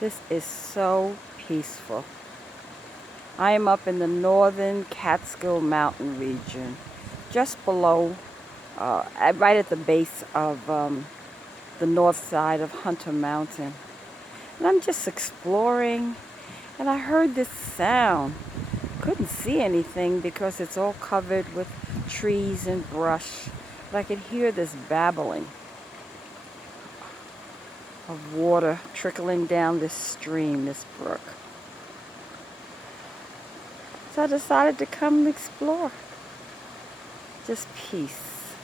This is so peaceful. I am up in the Northern Catskill Mountain region, just below, right at the base of the north side of Hunter Mountain. And I'm just exploring, and I heard this sound. Couldn't see anything because it's all covered with trees and brush, but I could hear this babbling of water trickling down this stream, this brook. So I decided to come and explore. Just peace.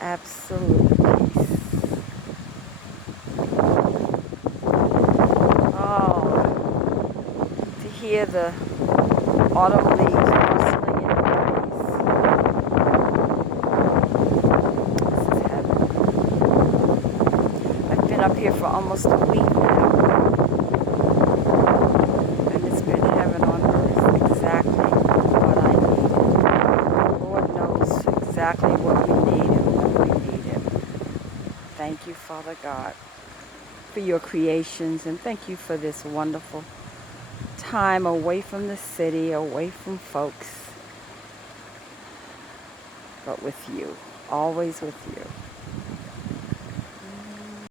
Absolute peace. Oh, to hear the autumn leaves rustling in the breeze. This is heaven. I've been up here for almost a week now. And it's been heaven on earth, exactly what I needed. Lord knows exactly what we need and when we need it. Thank you, Father God, for your creations, and thank you for this wonderful time away from the city, away from folks, but with you, always with you.